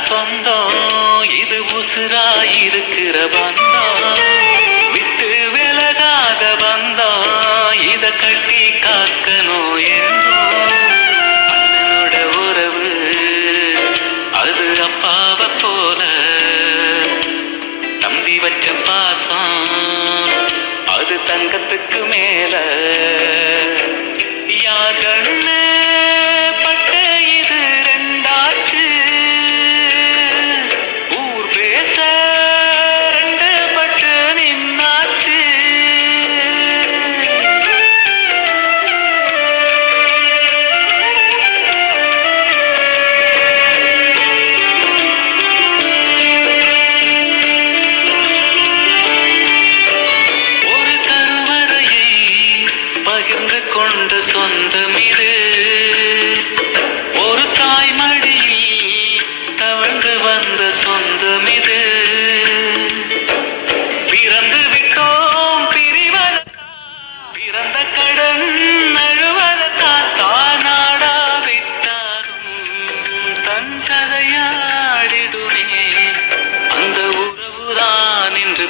சொந்தம் இது உசுராயிருக்கிற பந்தம் விட்டு விலகாத பந்தம் இத கட்டி காக்கணும் என்றோ அண்ணனோட உறவு அது அப்பாவை போல தம்பி வச்ச பாசம் அது தங்கத்துக்கு மேல யார் கண்ணு பகிர்ந்து கொண்ட சொந்தம் இது ஒரு தாய் மடியில் தவழ்ந்து வந்த சொந்தம் இது பிறந்து விட்டோம் பிறந்த கடன் அழுவதத்தான் தானாடா விட்டாலும் தன் சதையாடிடுமே அந்த உறவுதான் என்று